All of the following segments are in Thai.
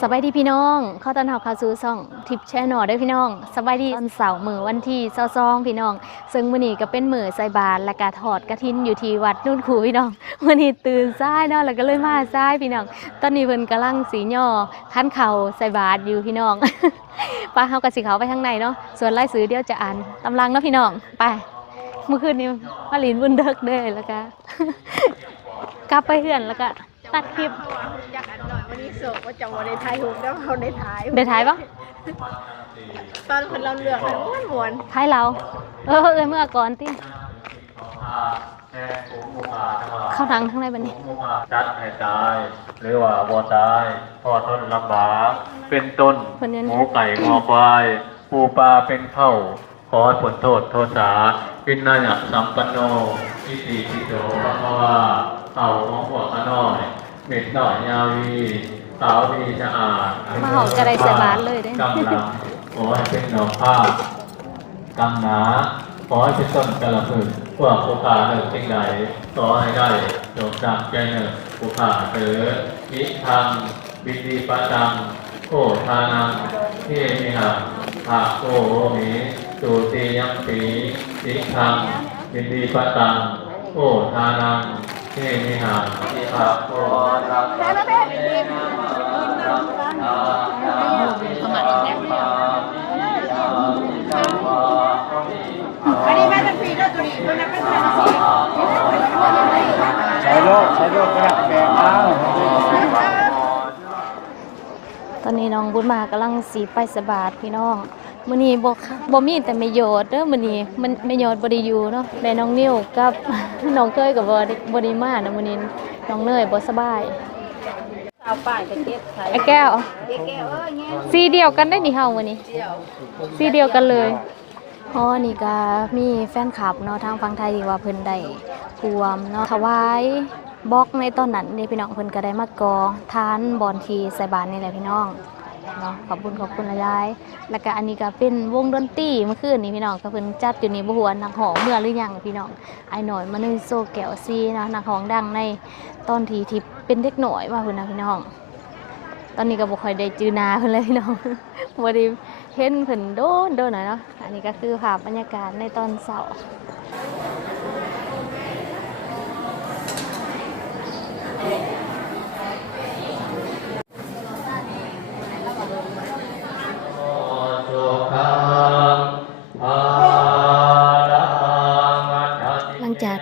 สบายดีพี่น้อง เข้าตอนหับข้าสู่ซ่องทิปแชนอด้อพี่น้อง สบายดีตอนเสาร์มือวันที่เสาซองพี่น้อง ซึ่งมื้อนี้ก็เป็นมือใส่บาตรและก็ทอดกระถินอยู่ที่วัดนุ่นคูพี่น้องมื้อนี้ตื่นซ้ายเนาะแล้วก็เลยมาซ้ายพี่น้อง ตอนนี้เพิ่นกำลังสีย่อคั้นเข่าใส่บาตรอยู่พี่น้องไปเฮาก็สิเขาไปข้างในเนาะ ส่วนรายสือเดี๋ยวจะอ่านตำลังเนาะพี่น้อง ไป เมื่อคืนนี้มาลินบุญเด็กเด้แล้วก็กลับไปเฮือนแล้วก็ ตัดคลิปอยากอันหน่อยวันนี้โศกว่าจะวันในท้ายหุบแล้วเราได้ท้ายได้ถ่ายปะตอนคนเราเลือกมันม้วนม้วนท้ายเรา เออเออเมื่อก่อนติเข้าทางทั้งในบันนี้ จัดให้ตาย หรือว่าบ่ตายพอทนลำบากเป็นต้นคนนี้หมูไก่งอควายปูปลาเป็นเข้าขอผลโทษโทษสาปินนาญสัมปันโนทิฏฐิทิโตพระภวา เต่าของหัวขน้อยเม็ดหน่อยยาวีสาวดีสะอาดมาหอมกระไดใส่บาตรเลยเด้กำลังขอให้เป็นหนอผ้ากำหนาขอให้เป็นต้นกระพึกพวกโอกาสเลิกสิ่งใดขอให้ได้จงจากใจเนิกโอกาสเถิดวิทังวิธีปะตังโอทานังเทมิหังภาโกโหมิสุติยัมปีวิทังวิธีปะตังโอทานัง เทมิหังทิภาโกรักษาอันนี้แม่เป็นปีด้วยตัวนี้ตัวนั้นเป็นแม่สีใช้โลกใช้โลกก็ได้แบ่งเอาตอนนี้น้องบุญมากำลังสีไปสบาตพี่น้อง มื้อนี้บ่ค่ะบ่มีแต่ไม่โยดเด้อมื้อนี้มันไม่โยดบ่ได้อยู่เนาะแม่น้องนิ้วกับ น้องเคยก็บ่ได้บ่ได้มานะมื้อนี้น้องเนยบ่สบายเอาป้ายจะเก็บใส่ไอ้แก้วเด็กแก้วเอ้ยเงี้ยสีเดียวกันได้นี่เฮามื้อนี้เดียวสีเดียวกันเลยอ๋อนี่ก็มีแฟนคลับเนาะทางฝั่งไทยที่ว่าเพิ่นได้รวมเนาะถวายบล็อกในตอนนั้นนี่พี่น้องเพิ่นก็ได้มากอทานบอนทีใส่บาตรนี่แหละพี่น้อง เนาะขอบคุณขอบคุณหลายๆแล้วก็อันนี้ก็เป็นวงดนตรีเมื่อคืนนี้พี่น้องก็เพิ่นจัดอยู่นี่บ่ฮู้ว่านักร้องเมื่อหรือยังพี่น้องไอ้หน่อยมานึโซแก้วซีนะนักร้องดังในตอนที่ที่เป็นเด็กหน่อยว่าเพิ่นนะพี่น้อง ตอนนี้ก็บ่ค่อยได้จือนาเพิ่นเลยพี่น้องบ่ได้เห็นเพิ่นโดนโดนหน่อยเนาะอันนี้ก็คือภาพบรรยากาศในตอนเช้า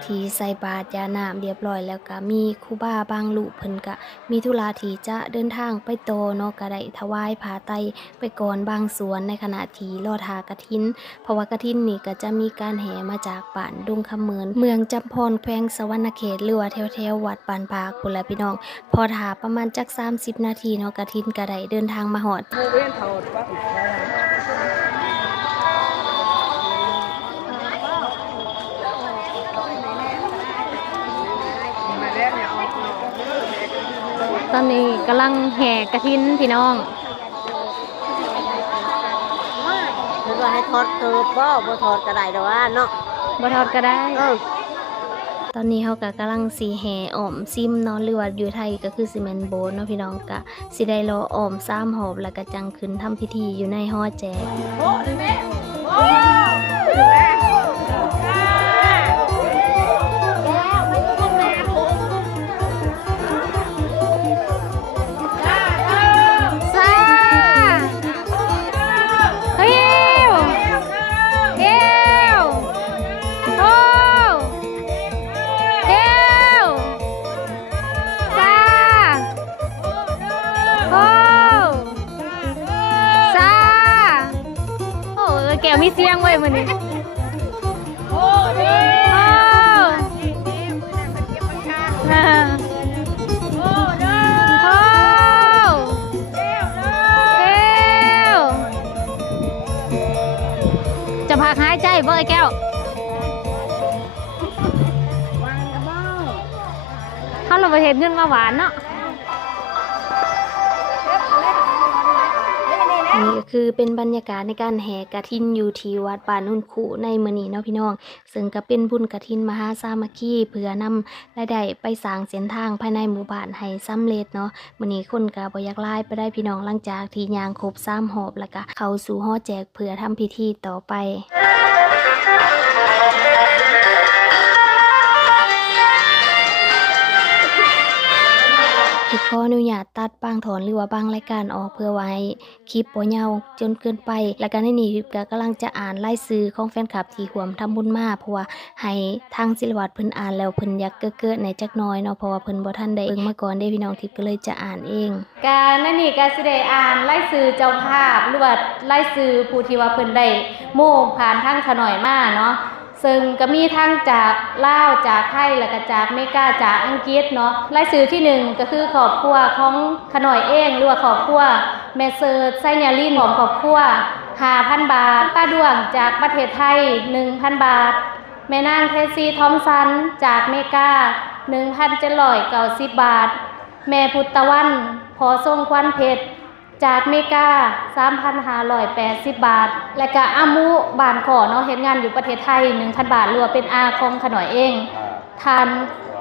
ที่ใส่บาตรยาน้ำเรียบร้อยแล้วก็มีครูบาบางลูกเพิ่นก็มีธุระที่จะเดินทางไปโตเนาะก็ได้ถวายผ้าไตรไปก่อนบางส่วนในขณะที่รอทากฐิน เพราะว่ากฐินนี่ก็จะมีการแห่มาจากบ้านดงคำเมินเมืองจำพรแขวงสวรรณเขตหรือว่าแถวๆวัดปานปากพุ่นและพี่น้อง พอถาประมาณจัก30 นาทีเนาะกฐินก็ได้เดินทางมาฮอด เว้นเท่าว่า ตอนนี้กำลังแห่กระถินพี่น้องหรือว่าให้ทอดเกิบบ่บ่ทอดก็ได้ดอกว่าเนาะบ่ทอดก็ได้เออตอนนี้เขาก็กำลังสีแห่ออมซิมเนาะหรือว่าอยู่ไทยก็คือซีเมนโบนเนาะพี่น้องก็สิได้รอออมซ้ำหอบแล้วก็จังขึ้นทำพิธีอยู่ในหอแจก มีเสียงไว้มือนี้โอ้น่ะโอ้เกลจะพักหายใจบ่ไอ้แก้วเขาเราไปเห็นเงินมาหวานเนาะ คือเป็นบรรยากาศในการแห่กระทินอยู่ที่วัดป่านุ่นขุในมือนีเนาะพี่น้อง ซึ่งก็เป็นบุญกระทินมหาสามัคคีเพื่อนำรายได้ไปสร้างเส้นทางภายในหมู่บ้านให้สำเร็จเนาะมือนีคนกาบอยากไล่ไปได้พี่น้องหลังจากที่ยางครบ3หอบแล้วก็เข้าสู่ห่อแจกเพื่อทำพิธีต่อไป คิดขออนุญาตตัดบางถอนหรือว่าบางรายการออกเพื่อไว้คลิปบ่ยาวจนเกินไป และการในนี้คลิปก็กำลังจะอ่านรายชื่อของแฟนคลับที่ห่วมทำบุญมาเพราะว่าให้ทางศิลวัตรเพิ่นอ่านแล้วเพิ่นอยากเกิดๆในจักหน้อยเนาะเพราะว่าเพิ่นบ่ทันได้เบิ่งมาก่อนเด้พี่น้องทิพย์ก็เลยจะอ่านเอง การนั่นนี่ก็สิได้อ่านรายชื่อเจ้าภาพหรือว่ารายชื่อผู้ที่ว่าเพิ่นได้โม่ผ่านทางขน่อยมาเนาะ ซึ่งก็มีทั้งจากลาวจากไทยแล้วก็จากเมกาจากอังกฤษเนาะรายชื่อที่หนึ่งก็คือครอบครัวของขน่อยเองหรือว่าครอบครัวแมเซอร์ไซญาลินของครอบครัว5,000 บาทป้าดวงจากประเทศไทย 1,000 บาท แม่นางเทซีทอมสันจากเมกา1,790บาท แม่พุทธวันพอทรงควันเพชร จากเมกา 3,580 บาท และก็อามุบานขอเนาะเฮ็ดงานอยู่ประเทศไทย 1,000 บาทรวมเป็นอาของขน่อยเอง ทาน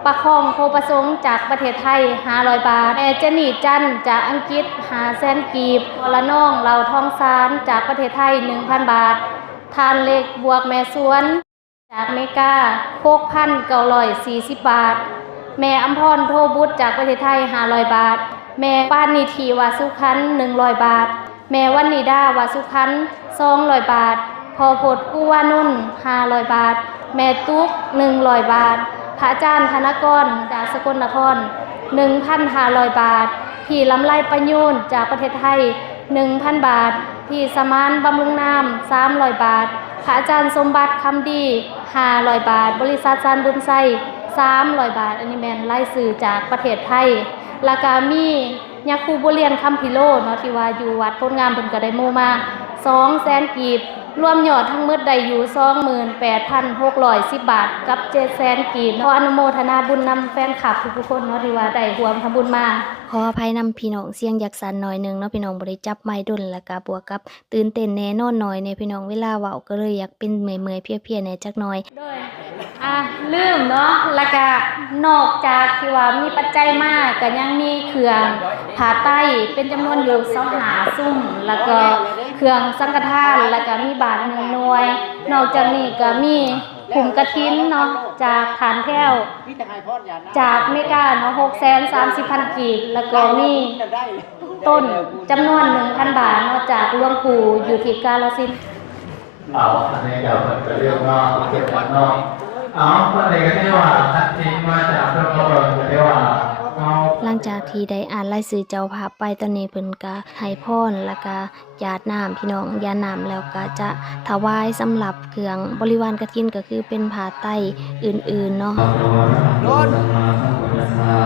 ประคองโคประสงค์จากประเทศไทย 500 บาทแอเจนี่จันจากอังกฤษ5แสนกีบวละน้องเราทองซานจากประเทศไทย 1,000 บาท ทานเล็กบวกแม่สวน จากอเมริกา6,940 บาท แม่อัมพรโทบุตรจากประเทศไทย 500 บาท แม่ป้านนิธีวาสุขันธ์100บาท แม่วันนิดาวาสุขันธ์200บาทพอพดกุวานุ่น500บาท แม่ตุ๊ก100บาท พระอาจารย์ธนกรจากสกลนคร1,500บาท พี่ลำไลประยูนจากประเทศไทย1,000บาท พี่สมานบำรุงน้ำ300บาท พระอาจารย์สมบัติคำดี500บาท บริษัทจานบุญไส้300บาท อันนี้แมนไล่สื่อจากประเทศไทย แล้วก็มียาคูบุเรียนคำพิโลเนาะที่ว่าอยู่วัดพ้นงามเพิ่นก็ได้โมมาสองแสนกีบรวมยอดทั้งหมดได้อยู่28,610 บาท กับ7แสนกีบขออนุโมทนาบุญนำแฟนคลับทุกๆคนเนาะที่ว่าได้รวมทำบุญมา ออภัยนำพี่น้องเสียงอยากสั่นหน่อยหนึงเนาะพี่น้องบ่ได้จับไม้ดุนแล้วก็บวกกับ ตื่นเต้นแน่นอนหน่อยในพี่น้องเวลาเว้าก็เลยอยากเป็นเมื่อยๆเพลียๆแน่จักหน่อยโดยอะลืมเนาะแล้วก็นอกจากที่ว่ามีปัจจัยมากก็ยังมีเครื่องผ่าไต้เป็นจำนวนอยู่สองหาซุ่มแล้วก็เครื่องสังฆทานแล้วก็มีบาทหนึ่งหน่วย นอกจากนี้ก็มี ผุ่มกระทินเนาะจากฐานแถวจากเมกาเนาะหกแสนสามสิบพันกีบแล้วก็มีต้นจำนวนหนึ่งพันบาทเนาะจากหลวงปู่อยู่ที่กาลสินธุ์เอาอันนี้เดี๋ยวมันจะเรียกนอกเรียกนอกเอาอะไรก็ได้ว่าทัดทิ้งมาจากพระบรมก็ได้ว่าเอา หลังจากที่ได้อ่านรายชื่อเจ้าภาพไปตอนนี้เพิ่นก็ให้พรแล้วก็ญาติน้ำพี่น้องญาติน้ำแล้วก็จะถวายสำหรับเครื่องบริวารกฐินก็คือเป็นผ้าไตรอื่นๆเนาะโดนมาพระพุทธเจ้า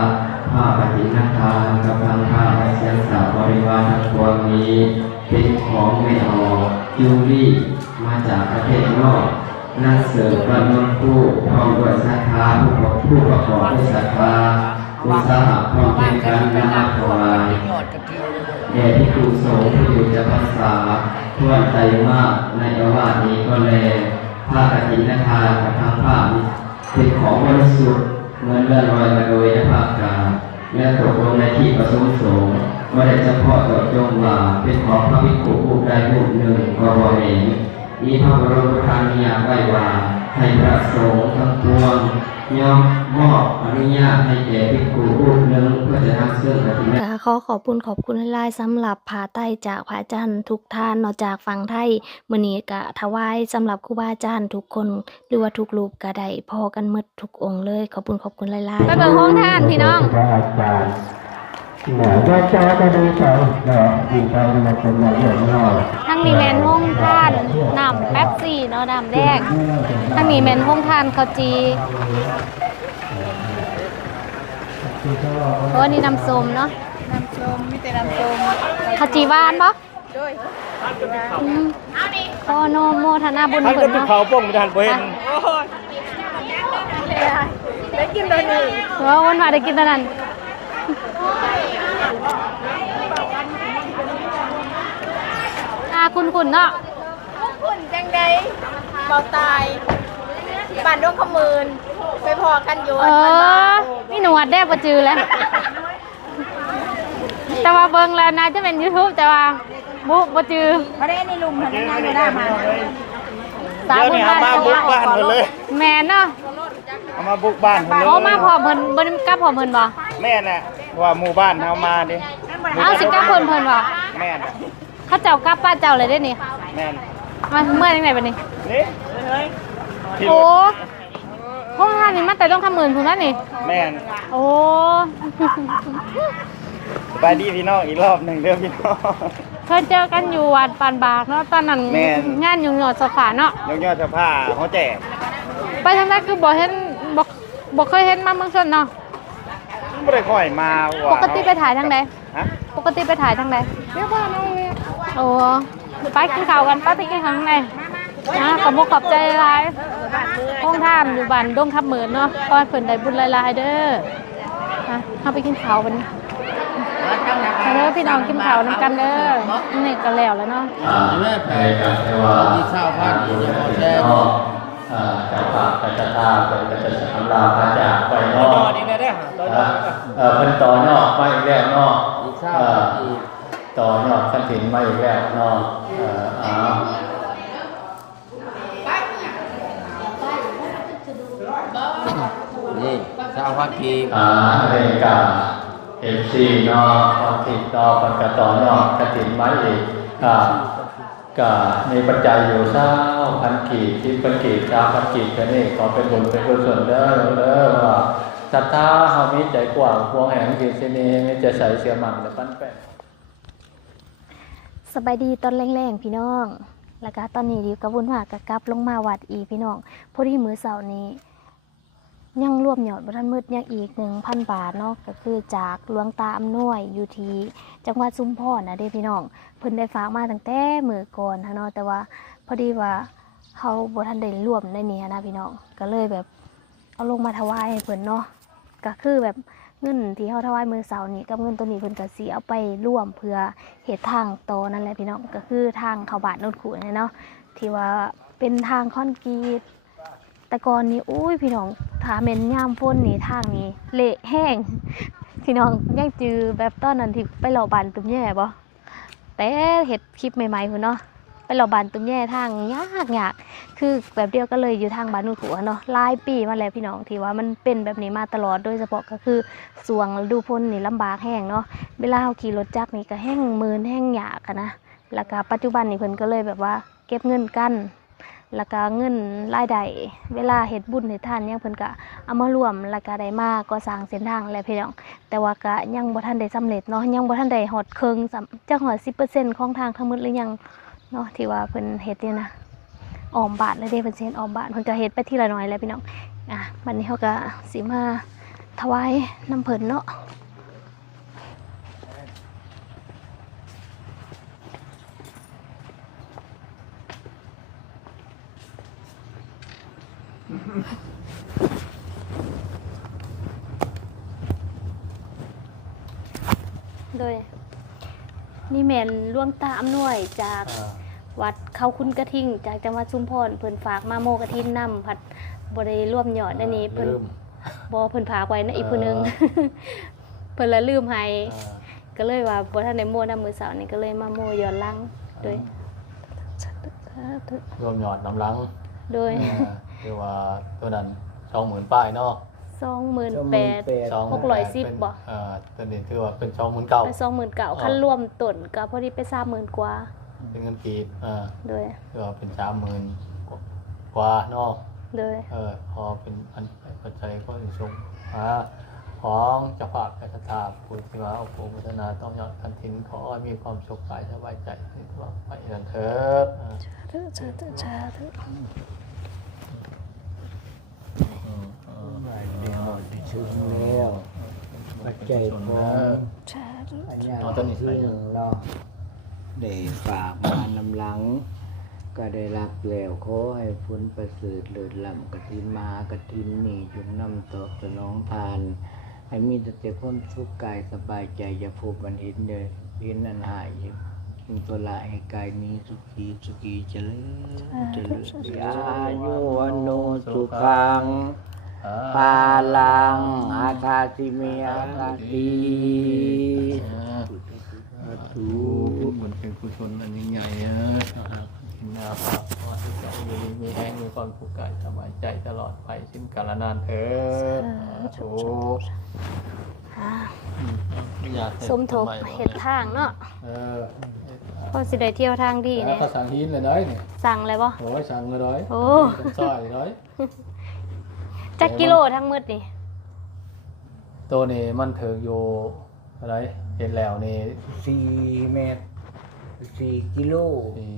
ผ้าปฏิฆทานกำลังผ้าเสียงสาวบริวารทั้งปวงนี้เป็นของไม่ออกยูรี่มาจากประเทศนอกนั่งเสร์ฟประนมผู้พร้อมด้วยศรัทธาผู้ประผู้ประกอบด้วยศรัทธา อุตสาหะพร้อมเพรียงกันนำมาถวายแด่ที่ครูสงผู้อยู่จะภาษาทั่วใจมากในอาวาสนี้ก็แลผ้ากฐินทานกับทางผ้ามิเป็นของบริสุทธิ์เงินเลื่อนลอยมาโดยนภาพกาและตกลงในที่ประสงค์สงฆ์ไม่ได้เฉพาะเจาะจงว่าเป็นของพระภิกขุผู้ใดผู้หนึ่งก็บ่เห็นมีพระบรมประธานญาไว้ว่าให้พระสงฆ์ทั้งปวง ยอมมอบอนุญาตให้แก่ภิกขุผู้หนึ่งเพื่อจะนำซึ่งปฏิก็ขอขอบคุณขอบคุณหลายๆสำหรับผ้าไตรจากพระอาจารย์ทุกท่านเนอกจากฝั่งไทยมื้อนี้ก็ถวายสำหรับครูบาอาจารย์ทุกคนหรือว่าทุกรูปก็ได้พอกันหมดทุกองค์เลย ขอบคุณขอบคุณหลายๆ ไปเบิ่งห้องท่านพี่น้อง พระอาจารย์ หนาก็เจ้าก็ดูเจ้าเนาะยิงเจ้ามาเป็นมาเรื่องเนาะทั้งนี้แมนห้องท่านน้ำแป๊บซี่เนาะน้ำแดงทั้งนี้แมนห้องท่านข้าวจีโอ้อันนี้น้ำส้มเนาะน้ำส้มมีแต่น้ำส้มข้าวจีหวานปะด้วยอืมโอ้โนโมทนาบุญท่านเพิ่ก็นเป็นเนาะเขาป้องไม่ทันเห็นโอ้ยได้ได้กินเลยนี่ว่าวันมาได้กินตอนนั้น คุณคุณเนาะหุ่นจังใดเบาตายบ้านดงขมืนไปพอกันอยู่เอบ้านบ้าอนนี่หนวดได้ประจือแล้ว แต่ว่าเบิ่งแล้วนะจะเป็น YouTube แต่ว่าบุบ่จือประเด็นนี่ลุมทำยังไงไม่ได้มาสาวบุญบ้านมาบุกบ้านเพิ่นเลยแม่นเนาะเอามาบุกบ้านเพิ่นเลยโอ้มาพร้อมเพิ่นบ่ได้กลับพร้อมเพิ่นบ่แม่น่ะ ว่าหมู่บ้านเฮามาดิเอาสิกลับเพิ่นเพิ่นบ่แม่น่ะเขาเจ้ากลับป้านเจ้าเลยเด้นี่แม่นมาเมื่อจังไดบัดนี้ นี่เฮ้ยที่รโอ้ถห้องท่านนี่มาแต่ต้องคำหมื่นพุ่นนั่นนี่ แม่นโอ้ สบายดีพี่น้องอีกรอบหนึ่งเด้อพี่น้อง เคยเจอกันอยู่วัดปานบากเนาะตอนนั้นแม่น งานอยู่หยอดสฝาเนาะยกยอดเสื้อผ้าเขาแจกไปทางนั้นคือบ่เห็นบ่บ่เคยเห็นมาเมืองชนเนาะ ไม่ได้ค่อยมาว่าปกติไปถ่ายทางใดฮะปกติไปถ่ายทางใดเดี๋ยวบ้านเอาเลยโอ้ไปกินข้าวกันป้าไปกินข้าวข้างในนะขอบคุณขอบใจหลายห้องท่ามอยู่บ้านดงทับหมื่นเนาะเพราะว่าเพิ่นได้บุญหลายๆเด้อฮะเฮาไปกินข้าวกันมาเด้อพี่น้องกินข้าวนำกันเด้อนี่ก็แล้วแล้วเนาะอ่าในการเทวาการบุญนอกอ่าจะฝากจะท่าเป็นจะจะสำราพระจ นต่อยอดมาอีกแล้วเนาะเอ่อต่อยอดขันถินมาอีกแล้วเนาะเอ่ออ้าวนี่ชาวพักกีอ่าเรกาเอฟซีเนาะขันถินต่อปันกระต่อยอดขันถินมาอีกอ่าก็มีปัจจัยอยู่เศร้าพันกีบที่พันกีบชาวพันกีบแค่นี้ขอเป็นบุญเป็นกุศลเด้อเด้อว่า ศรัทธาเฮามีใจกว้างพวงแห่งกิจสินีมีใจใสเสียหมันและปั้นแป้นสบายดีตอนแรงๆพี่น้อง แล้วก็ตอนนี้ดิวกับบุญว่ากะกลับลงมาวัดอีพี่น้องพอดีมื้อเสาร์นี้ ยังรวมยอดบ่ทันมืดยังอีก1,000บาทเนาะก็คือจากหลวงตาอำนวยอยู่ที่จังหวัดชุมพรนะเด้พี่น้องเพิ่นได้ฝากมาตั้งแต่มื้อก่อนหั้นเนาะแต่ว่าพอดีว่าเฮาบ่ทันได้รวมในนี้หั้นนะพี่น้องก็เลยแบบเอาลงมาถวายให้เพิ่นเนาะ ก็คือแบบเงินที่เฮาถวายมือเสานี้กับเงินตัวนี้เพิ่นก็สิเอาไปร่วมเพื่อเฮ็ดทางต่อนั่นแหละพี่น้องก็คือทางเขาบานโนนขุนเนาะที่ว่าเป็นทางคอนกรีตแต่ก่อนนี้อุ้ยพี่น้องถาเมนย่ามฝนนี่ทางนี้เละแห้งพี่น้องยังจือแบบตอนนั้นที่ไปเหล่าบานตุ้มแย่บ่แต่เห็ดคลิปใหม่ๆพุ่นเนาะ ไปเหล่าบานตุ้มแย่ทางยากยากคือแบบเดียวก็เลยอยู่ทางบ้านนุ่นขัวเนาะหลายปีมาแล้วพี่น้องที่ว่ามันเป็นแบบนี้มาตลอดโดยเฉพาะก็คือสวงฤดูฝนนี่ลำบากแห้งเนาะเวลาเราขี่รถจักรนี่ก็แห้งมืนแห้งยากนะแล้วก็ปัจจุบันนี่เพิ่นก็เลยแบบว่าเก็บเงินกันแล้วก็เงินรายได้เวลาเฮ็ดบุญเฮ็ดทานเนี่ยงเพิ่นก็เอามารวมแล้วก็ได้มาก็สร้างเส้นทางแล้วพี่น้อง แต่ว่าก็ยังบ่ทันได้สำเร็จเนาะยังบ่ทันได้ฮอดครึ่งสำจักฮอด10%ของทางทั้งหมดหรือยัง เนาะที่ว่าเพิ่นเฮ็ดเนี่ยนะออมบาทเลยเด้เพิ่นสิเฮ็ดออมบาทเพิ่นก็เฮ็ดไปทีละน้อยแล้วพี่น้องอะบัดนี้เฮาก็สิมาถวายน้ำเพิ่นเนาะ โดยนี่ แม่นหลวงตาอำนวยจากวัดเขาคุณกระทิง จากจังหวัดชุมพรเพิ่นฝากมาโมกระทินนำผัดบ่ได้ร่วมยอดอันนี้เพิ่นบ่เพิ่นฝากไว้นะอีกผู้หนึง เพิ่นละลืมให้ก็เลยว่าบ่ทันได้โมนำมื้อเช้านี่ก็เลยมาโมย้อนหลังโดยรวมยอดน้ำลังโดย เออคือว่าตัวนั้นสองหมื่นป้ายเนาะ 28,000สองหกร้อยสิบบ่ เออตัวนี้คือว่าเป็นสองหมื่นเก้า ไป29,000คันรวมต้นก็พอดีไป30,000กว่าเป็นเงินกีบเออโดยคือว่าเป็นสามหมื่นกว่าเนาะโดยเออพอเป็นอันปัจจัยก็อิสงหาของเจะฝากกระทาพุทธิวาอุปพัฒนาต้องยอดคันทินขอให้มีความสุขกายสบายใจที่ว่าไปกันเถิดเออสาธุสาธุสาธุ อืมเออ เดี๋ยวที่ ถึงแล้วปัจจัยของสาธุ อันนี้ซึ่งเราได้ฝากมานำหลัง ก็ได้รับแล้วขอให้ผลประเสริฐเลิศล้ำกฐินมหากฐินนี่จงนำตอบสนองทาน ให้มีแต่ความสุขกายสบายใจอย่าพบมันเห็นเลยเห็นนันหายอุตละให้กายนี้สุขีสุขีเจริญเจริญอายุวันโนสุขัง ปาลังอาคาติเมอาคาติสาธุมันเป็นกุศลอันยิ่งใหญ่เออนะครับทินนาภาพขอให้ใจมีมีแห้งมีความผูกกายสบายใจตลอดไปสิ้นกาลนานเถิดสาธุอ่าอืมอยากให้สมทบทำไเฮ็ดทางเนาะเออพอสิได้เที่ยวทางดีแล้เนี่วยก็สั่งหินเลยน้อยเนี่ยสั่งเลยบ่โอ้ยสั่งเลยน้อยโอ้เป็นซอยน้อย จักกิโลทั้งหมดนี่ตัวนี้มันเถิงอยู่อะไรเห็นแล้วนี่สี่เมตรสี่กิโลสี่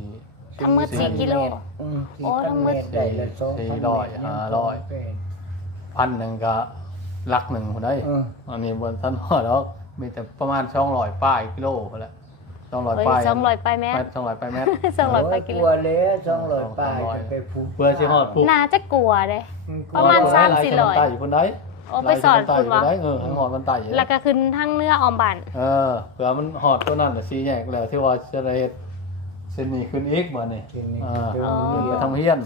ทั้งหมด4กิโล อืมสี่โอ้ทั้งหมดพันเตรได้ละสองพันสี่ร้อยเมตห้าร้อยเป็นพันหนึ่งก็ลักหนึ่งคนได้เอออันนี้บนท่านหอดแล้วมีแต่ประมาณช่องร้อยป้ายกิโลพอละ ช่องร้อยเอ้ยป้าย200ไปแม่ช่องร้อยป้ายแมตร200ไปกิโลกลัวเลยสองร้อยป้ายสองร้อยจะไปผูกเพื่อสิฮอดผูกน่าจะกลัวเด้อืประมาณหลย3-400หลคนไต่อยู่คนได้โอ้ไปสอนหลายคุณวะนไต่อยู่ได้เออทั้งหอดมันไต่อยู่แล้วก็ขึ้นทั้งเนื้อออมบันเออเผื่อมันหอดตัวนั้นน่ะสีแยกแล้วที่ว่าจะได้เฮ็ดเส้นนี้ขึ้นอีกบ่นี่ทีนี้อ่าเดี๋ยวอ๋อนี้ไปทำเฮียน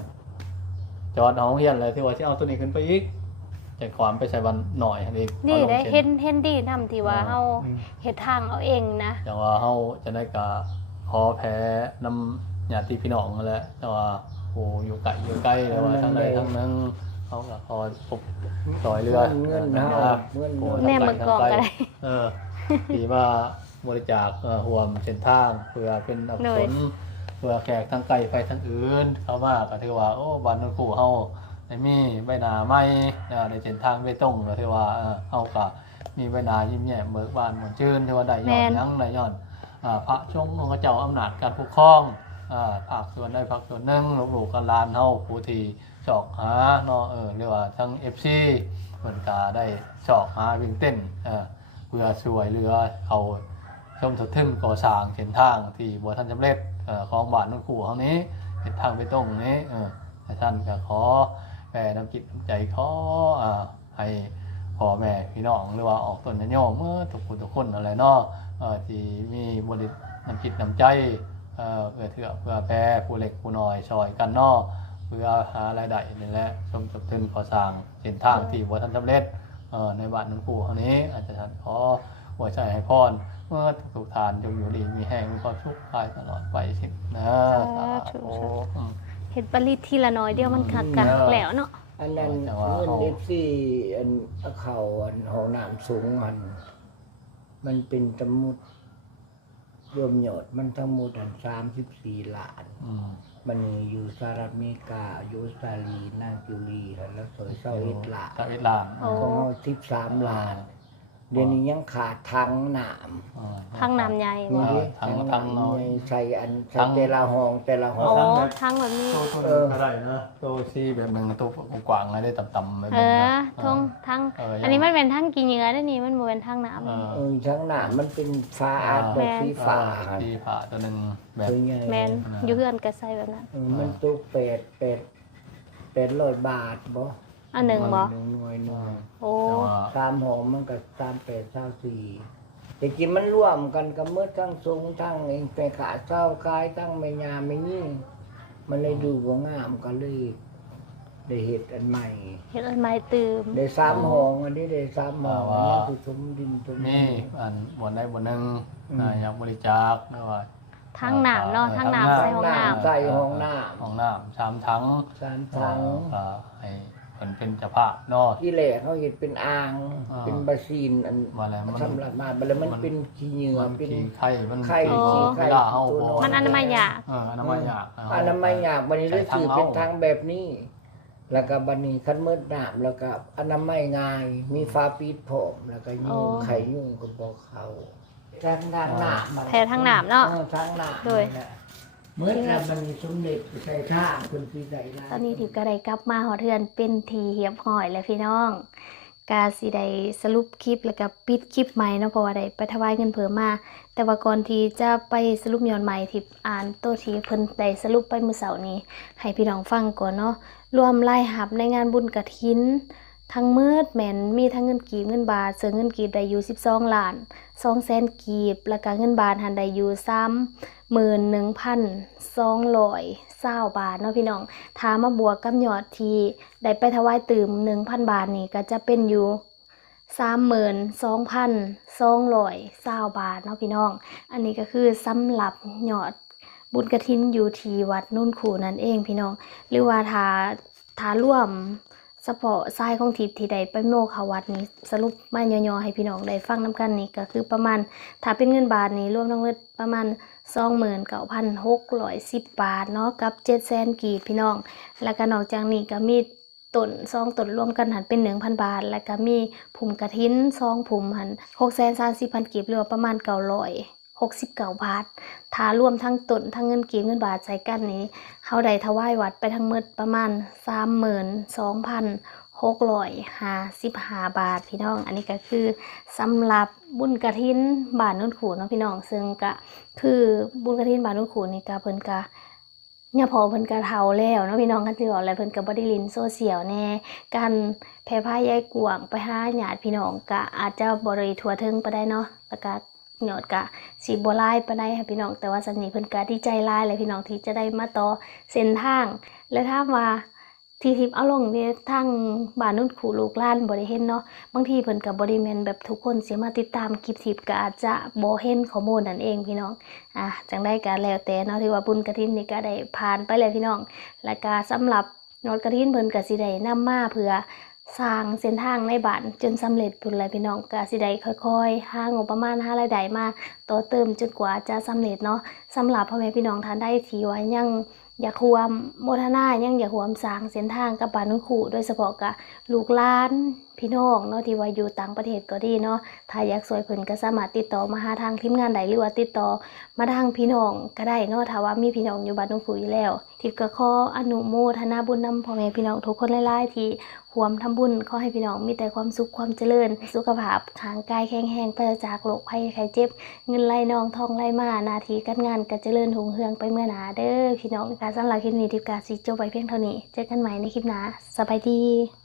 จอดเอาเฮียนเลยที่ว่าสิเอาตัวนี้ขึ้นไปอีก จากความไปใช้วันหน่อยอันนี้นี่อาลงได้ส้เห็นเห็นดีนำที่ว่าเฮาเฮ็ดทางเอาเองนะอย่างว่าเฮาจะได้กะขอแพ้นำญาติพี่น้องนั่นแหละแต่ว่าโอ้อยู่ไกลอยู่ใกล้แต่ว่าทั้งใดทั้งนั้นเขาก็ขอปกซอยเรือเงินเฮาครับเงินโอ้เงินแน่มันกองก็ได้เออที่ว่าบริจาคเอ่อห่วมเส้นทางเพื่อเป็นอักหน่ษอยรเพื่อแขกทั้งไกลไปทั้งอื่นเขามาก็ถือว่าโอ้บ้านนนกูเฮา ได้มีใบหน้าใหม่อ่าในเส้นทางเบตงก็ถือว่าเออเฮาก็มีใบหน้ายิ้มแย้มเบิกบานหมดชื่นถือว่าได้ยอดแม่นหยังได้ยอดอ่าพระชงองค์เจ้าอำนาจการปกครองอ่าภาคส่วนใดภาคส่วนหนึ่งลูกๆกันลานเฮาผู้ที่สอกหาเนาะเออเรียกว่าทั้ง FC เพิ่นก็ได้สอกหาวิ่งเต้นเออเพื่อช่วยเหลือเขาชมสดทึมก่อสร้างเส้นทางที่บัวท่านสำเร็จเอ่อของบ้านนุ่นขู่เขานี้เส้นทางไปตรงนี้เออแต่ท่านก็ขอ แผ่น้ำจิตน้ำใจขออ่าให้พ่อแม่พี่น้องหรือว่าออกตนโยมเมื่อทุกคนทุกคนอะไรเนาะเอ่อที่มีบริน้ำจิตน้ำใจเอ่อเพื่อเถื่อเพื่อแผ่ผู้เล็กผู้น้อยช่วยกันเนาะเพื่อหารายได้นี่แหละชมสดทึมก่อสร้างเส้นทางที่บัวท่านสำเร็จเอ่อในบ้านน้องปู่เขานี้ อาจจะท่านขอหัวใจให้พรเมื่อถูกทานจงอยู่ดีมีแห่งมีความสุขภายตลอดไปสินะสาธุโอ้อืม เฮ็ดปริทีละน้อยเดียวมันคักกันอืมแล้วเนาะอันนั้นแต่ว่าเงินเขาเอฟซีอันเขาอันหอน้ำสูงอัน มันเป็นสมุดรวมยอดมันทั้งหมดอันสามสิบสี่ล้านอืมมันอยู่สหรัฐอเมริกาอยู่ออสเตรเลียนางกิลีแล้วสวยเศร้าเอ็ดล้านตาเวลานโอ้ของเราสิบสามล้าน เดี๋ยวนี้ยังขาดทั้งหนามอ่าทางน้ำใหญ่นี่บ่ดิทั้งหทั้งนามน้อย ใส่อันใส่ทั้งแต่ละห้องแต่ละห้อโอ้งทางแบบนี้ โตตัวหเอนึงอก็ได้นะโตซี่แบบหนึ่งโตกว้างๆอะไรได้ต่ำๆแบบเอนึงอนะ ทงทางเออยัง อันนี้มันเป็นทางกินเหยื่อได้อนี่มันบ่เป็นทางน้ำ เออเออทั้งหนามมันเป็นฟ้าอาร์ตแบบสีฟ้าที่ผ่าตัวหนึ่งแบบตัวใหญ่แม่นอยู่เฮือนก็ใส่แบบนั้น เออมันตกแปดแปดแปดร้อยบาทบ่ อันหนึ่งบ่ หนึ่งหน่วยหนึ่งโอ้ แต่ว่าสามหอมมันก็สามแปดเศร้าสี่แต่กินมันร่วมกันกับเมื่อทั้งทรงทั้งเองไปขาเศร้าคายทั้งไม่ยาไม่ยิ่งมันเลยดูว่างามก็เลยได้เห็ดอันใหม่ เฮ็ดอันไม้ตืมได้สามหองอันนี้ได้สามหองอันนี้คือสมดินสมนี่อันบนได้บนหนึ่งอืมอ่าอยากบริจาคนะว่าทางน้ำเนาะทางน้ำใส่ห้องน้ำใส่ห้องน้ห้องน้ำสามทั้งำสามทั้งอ่าให้เพิ่ นเป็นเจ้าภาพเนาะ ที่แหลกเขาเห็ดเป็นอ่าง อ่าเป็นบาซีนอันมาแล้วมันสำหรับมาบัดแล้วมัน เป็นขี้เหงื่อมันเป็น ขี้ไข่มันไข่ขี้ขี้ไข่เวลาเฮาตัวน้อยมันอนามัยยาก เอออนามัยยากอันนั้นไม่อยากบันนี้ได้ใช้สื่อทางเป็นเอาทางแบบนี้ แล้วก็บันนี้คันมืดน้ำแล้วก็อันนั้นไม่ง่าย มีฟ้าปิดผมแล้วก็ยุ่งอ๋อไข่ยุ่งก็บอกเขาทางทางหนามแพ้ทางน้ำเนาะออทางหนามโดย นั่นแหละ เมื่อนั้นมันสมเด็จใส่ท่าคนที่ใส่ได้ตอนนี้ทิพย์ก็ได้กลับมาหอเทือนเป็นทีเหียบหอยแล้วพี่น้องกาสิได้สรุปคลิปแล้วก็ปิดคลิปใหม่เนาะเพราะว่าได้ไปถวายเงินเพิ่มมา แต่ว่าก่อนที่จะไปสรุปย้อนใหม่ทิพย์อ่านตัวทีเพิ่นได้สรุปไปเมื่อเสาร์นี้ ให้พี่น้องฟังก่อนเนาะรวมรายหับในงานบุญกฐินทั้งมืดแมนมีทั้งเงินกีบเงินบาทเสือเงินกีบได้อยู่12ล้าน200,000กีบ แล้วก็เงินบาทหันได้อยู่ 31,220บาทเนาะพี่น้องถ้ามาบวกกับยอดที่ได้ไปถวายตื่ม1,000 บาทนี่ก็จะเป็นอยู่32,220บาทเนาะพี่น้อง อันนี้ก็คือสำหรับยอดบุญกระถินอยู่ที่วัดนุ่นขู่นั่นเองพี่น้อง หรือว่าถาถ้าร่วมสปอร์ตทรายของทิพย์ที่ใดไปโมเขาวัดนี้สรุปมาย่อๆให้พี่น้องได้ฟังน้ำกันนี่ก็คือประมาณถ้าเป็นเงินบาทนี่รวมทั้งหมดประมาณ 29,610บาทเนาะกับ700,000กีบพี่น้อง แล้วก็นอกจากนี้ก็มีต้นซองต้นรวมกันหันเป็น1,000บาท แล้วก็มีผุ่มกระถินซองผุ่มหัน630,000กีบหรือว่าประมาณ969บาทถ้ารวมทั้งต้นทั้งเงินกีบเงินบาทใส่กันนี้เฮาได้ถวายวัดไปทั้งหมดประมาณ 32,655บาทพี่น้อง อันนี้ก็คือสำหรับบุญกระถินบานนุ่นขูเนาะพี่น้อง ซึ่งก็คือบุญกระถินบานนุ่นขูนี่ก็เพิ่นก็เนี่ยพอเพิ่นก็เฒ่าแล้วเนาะพี่น้องกันสิบอกอะไรเพิ่นก็บ่ได้ลินโซเชียลแน่การแพร่พายายกวงไปหาญาติพี่น้องก็อาจจะบ่ได้ทั่วถึงไปานใดเนาะแล้วก็หยอดก็สิบ่หลายปานใดค่ะพี่น้องแต่ว่าสำนี้เพิ่นก็ดีใจหลายเลยพี่น้องที่จะได้มาต่อเส้นทาง และถ้ามว่า ที่ทิพย์เอาลงเนี่ยทางบ้านนุ่นขู่ลูกล้านบ่ได้เห็นเนาะบางทีเพิ่นก็บ่ได้แม่นแบบทุกคนเสิมาติดตามคลิปทิพย์ก็อาจจะบ่เห็นข้อมูลนั่นเองพี่น้องอะจังได้ก็แล้วแต่เนาะที่ว่าบุญกระถินนี่ก็ได้ผ่านไปแล้วพี่น้อง และก็สำหรับยอดกระถินเพิ่นก็สิได้นำมาเพื่อสร้างเส้นทางในบ้านจนสำเร็จพุ่นแหละพี่น้องก็สิได้ค่อยๆหางบประมาณหารายได้มาต่อเติมจนกว่าจะสำเร็จเนาะสำหรับพ่อแม่พี่น้องท่านใดที่ว่ายัง อยากหวมโมทนายังอยากหวมสร้างเส้นทางกับบ้านนุ่นขู่โดยเฉพาะกับลูกหลานพี่น้องเนาะที่ว่าอยู่ต่างประเทศก็ดีเนาะถ้าอยากสวยเพิ่นก็สามารถติดต่อมาหาทางทีมงานใดหรือว่าติดต่อมาทางพี่น้องก็ได้เนาะถ้าว่ามีพี่น้องอยู่บ้านนุ่งผูอยู่แล้วทิพย์ก็ขออนุโมทนาบุญนำพ่อแม่พี่น้องทุกคนหลายๆที่หวมทำบุญขอให้พี่น้องมีแต่ความสุขความเจริญ สุขภาพทางกายแข็งแรงปราศจากโรคภัยไข้เจ็บ เงินไหลนองทองไหลมานาทีการงานก็เจริญหุ่งเฮืองไปเมื่อหนาเด้อพี่น้องการสำหรับคลิปนี้ทิพย์กาสิจบไปเพียงเท่านี้ เจอกันใหม่ในคลิปหน้าสบายดี